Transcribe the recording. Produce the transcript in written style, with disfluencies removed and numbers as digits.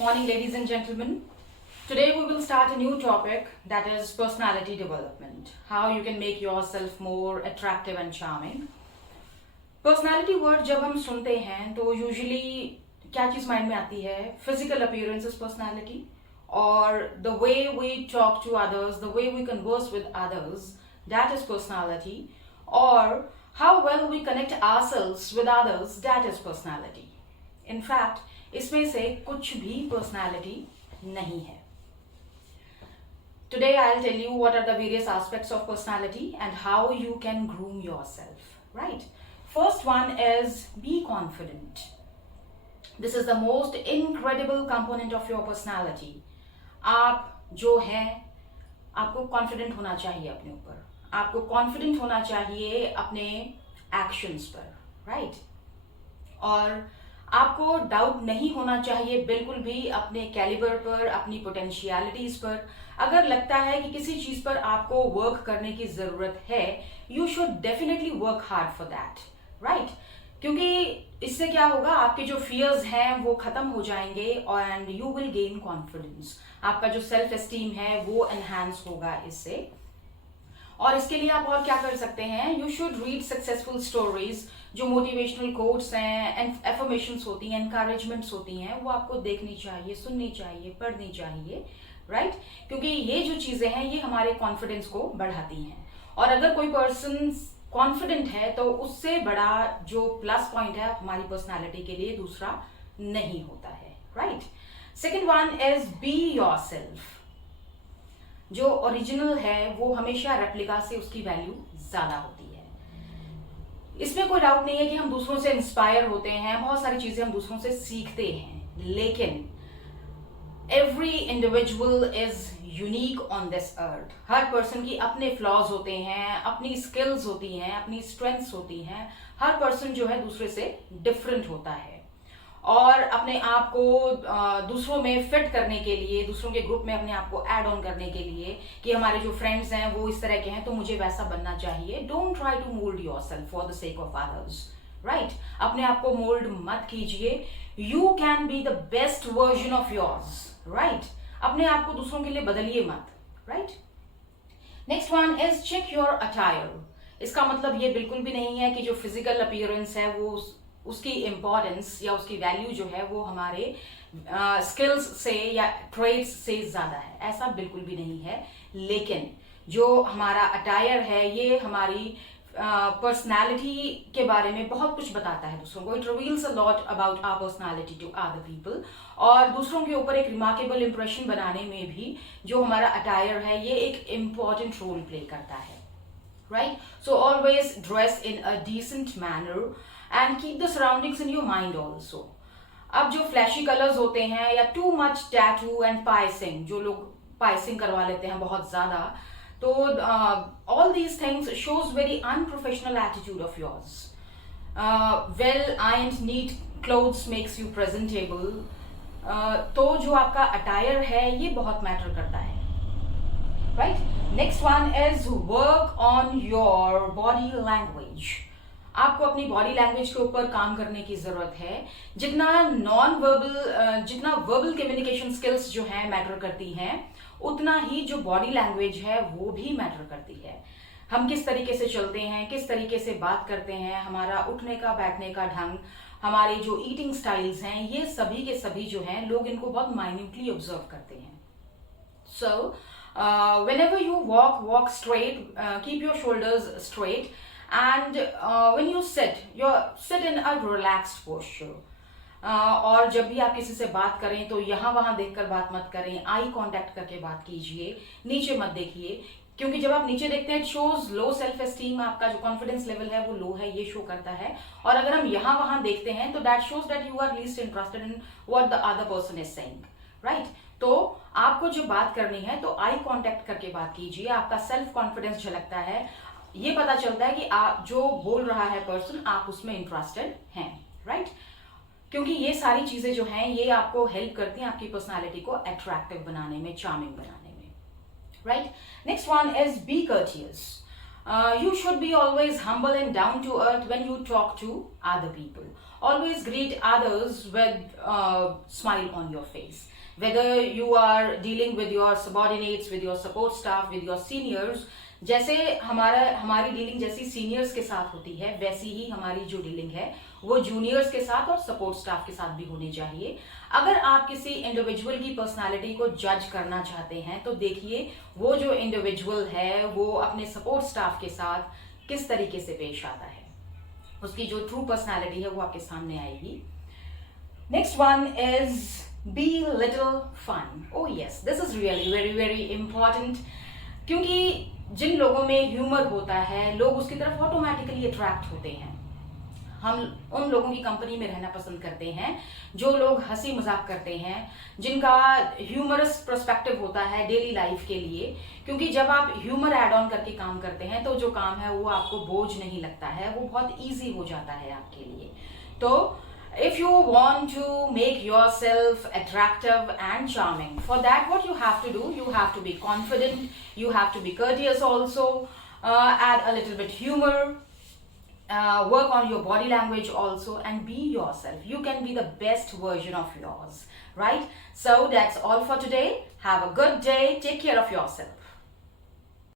Morning, ladies and gentlemen. Today we will start a new topic, that is personality development. How you can make yourself more attractive and charming. Personality word जब हम सुनते हैं तो usually क्या चीज mind में आती है? Physical appearance is personality, or the way we talk to others, the way we converse with others, that is personality, or how well we connect ourselves with others, that is personality. In fact, इसमें से कुछ भी personality नहीं है. Today I'll tell you what are the various aspects of personality and how you can groom yourself. Right? First one is be confident. This is the most incredible component of your personality. आप जो हैं, आपको confident होना चाहिए अपने ऊपर. आपको confident होना चाहिए अपने actions पर. Right? और आपको डाउट नहीं होना चाहिए बिल्कुल भी अपने कैलिबर पर, अपनी पोटेंशियलिटीज पर. अगर लगता है कि किसी चीज पर आपको वर्क करने की जरूरत है, you should definitely work hard for that. Right? क्योंकि इससे क्या होगा, आपके जो फियर्स हैं वो खत्म हो जाएंगे and you will gain confidence. आपका जो सेल्फ एस्टीम है वो एनहांस होगा इससे. और इसके लिए आप और क्या कर सकते हैं? You should read successful stories. जो मोटिवेशनल कोट्स हैं, एफर्मेशंस होती हैं, एनकरेजमेंट्स होती हैं, वो आपको देखनी चाहिए, सुननी चाहिए, पढ़नी चाहिए. राइट? क्योंकि ये जो चीजें हैं ये हमारे कॉन्फिडेंस को बढ़ाती हैं. और अगर कोई पर्सन कॉन्फिडेंट है तो उससे बड़ा जो प्लस पॉइंट है हमारी पर्सनालिटी के लिए दूसरा नहीं होता है. Right? Second one is be yourself. जो ओरिजिनल है वो हमेशा रेप्लिका से उसकी वैल्यू ज्यादा होती है. इसमें कोई डाउट नहीं है कि हम दूसरों से इंस्पायर होते हैं, बहुत सारी चीजें हम दूसरों से सीखते हैं, लेकिन every individual is unique on this earth. Her person की अपने फ्लॉज होते हैं, अपनी स्किल्स होती हैं, अपनी स्ट्रेंथ्स होती हैं. हर पर्सन जो है दूसरे से डिफरेंट होता है. और अपने आप को दूसरों में फिट करने के लिए, दूसरों के ग्रुप में अपने आप को ऐड ऑन करने के लिए कि हमारे जो फ्रेंड्स हैं वो इस तरह के हैं तो मुझे वैसा बनना चाहिए. Don't try to mould yourself for the sake of others. Right? अपने आप को मोल्ड मत कीजिए. You can be the best version of yours. Right? अपने आप को दूसरों के लिए बदलिए मत. Right? Next one is check your attire. इसका मतलब ये बिल्कुल भी नहीं है कि जो फिजिकल अपीयरेंस है वो उसकी इंपॉर्टेंस या उसकी वैल्यू जो है वो हमारे स्किल्स से या ट्रेड्स से ज्यादा है. ऐसा बिल्कुल भी नहीं है. लेकिन जो हमारा अटायर है ये हमारी पर्सनालिटी के बारे में बहुत कुछ बताता है दूसरों को. It reveals a lot about our personality to other people. और दूसरों के ऊपर एक रिमार्केबल इंप्रेशन बनाने में भी जो हमारा अटायर है ये एक इम्पॉर्टेंट रोल प्ले करता है. Right? So always dress in a decent manner and keep the surroundings in your mind also. अब जो फ्लैशी कलर्स होते हैं या too much tattoo and piercing, जो लोग पाइसिंग करवा लेते हैं बहुत ज्यादा, तो all these things shows very unprofessional attitude of yours. Well ironed neat clothes makes you presentable. तो जो आपका अटायर है ये बहुत मैटर करता है. Right? Next one is work on your body language. आपको अपनी बॉडी लैंग्वेज के ऊपर काम करने की जरूरत है. जितना वर्बल कम्युनिकेशन स्किल्स जो है मैटर करती हैं, उतना ही जो बॉडी लैंग्वेज है वो भी मैटर करती है. हम किस तरीके से चलते हैं, किस तरीके से बात करते हैं, हमारा उठने का बैठने का ढंग, हमारे जो ईटिंग स्टाइल्स हैं, ये सभी के सभी जो हैं लोग इनको बहुत माइन्यूटली ऑब्जर्व करते हैं. सो whenever you walk straight, keep your shoulders straight. And when you sit in a relaxed posture. और जब भी आप किसी से बात करें तो यहाँ वहां देखकर बात मत करें. आई कांटेक्ट करके बात कीजिए, नीचे मत देखिए. क्योंकि जब आप नीचे देखते हैं, it shows low self esteem. आपका जो कॉन्फिडेंस लेवल है वो लो है, ये शो करता है. और अगर हम यहाँ वहां देखते हैं तो that shows that you are least interested in what the other person is saying. Right? तो आपको जो बात करनी है तो आई कांटेक्ट करके बात कीजिए. आपका सेल्फ कॉन्फिडेंस झलकता है. ये पता चलता है कि आप जो बोल रहा है पर्सन, आप उसमें इंटरेस्टेड हैं. राइट? क्योंकि ये सारी चीजें जो हैं ये आपको हेल्प करती हैं आपकी पर्सनालिटी को अट्रैक्टिव बनाने में, चार्मिंग बनाने में. Right? Next one is be courteous. You should be always humble and down to earth when you talk to other people. always greet others with a smile on your face. Whether you are dealing with your subordinates, with your support staff, with your seniors, जैसे हमारी dealing जैसी seniors के साथ होती है, वैसी ही हमारी जो डीलिंग है वो जूनियर्स के साथ और सपोर्ट स्टाफ के साथ भी होनी चाहिए. अगर आप किसी इंडिविजुअल की पर्सनालिटी को जज करना चाहते हैं तो देखिए वो जो इंडिविजुअल है वो अपने सपोर्ट स्टाफ के साथ किस तरीके से पेश आता है. उसकी जो ट्रू पर्सनालिटी है वो आपके सामने आएगी. Next one is be little fun. Oh yes, this is really very very important, क्योंकि जिन लोगों में ह्यूमर होता है लोग उसकी तरफ ऑटोमेटिकली अट्रैक्ट होते हैं. हम उन लोगों की कंपनी में रहना पसंद करते हैं जो लोग हंसी मजाक करते हैं, जिनका ह्यूमरस पर्सपेक्टिव होता है डेली लाइफ के लिए. क्योंकि जब आप ह्यूमर ऐड ऑन करके काम करते हैं तो जो काम है वो आपको बोझ नहीं लगता है, वो बहुत ईजी हो जाता है आपके लिए. तो if you want to make yourself attractive and charming, for that what you have to do, you have to be confident, you have to be courteous also, add a little bit humor, work on your body language also, and be yourself. You can be the best version of yours, right? So that's all for today. Have a good day. Take care of yourself.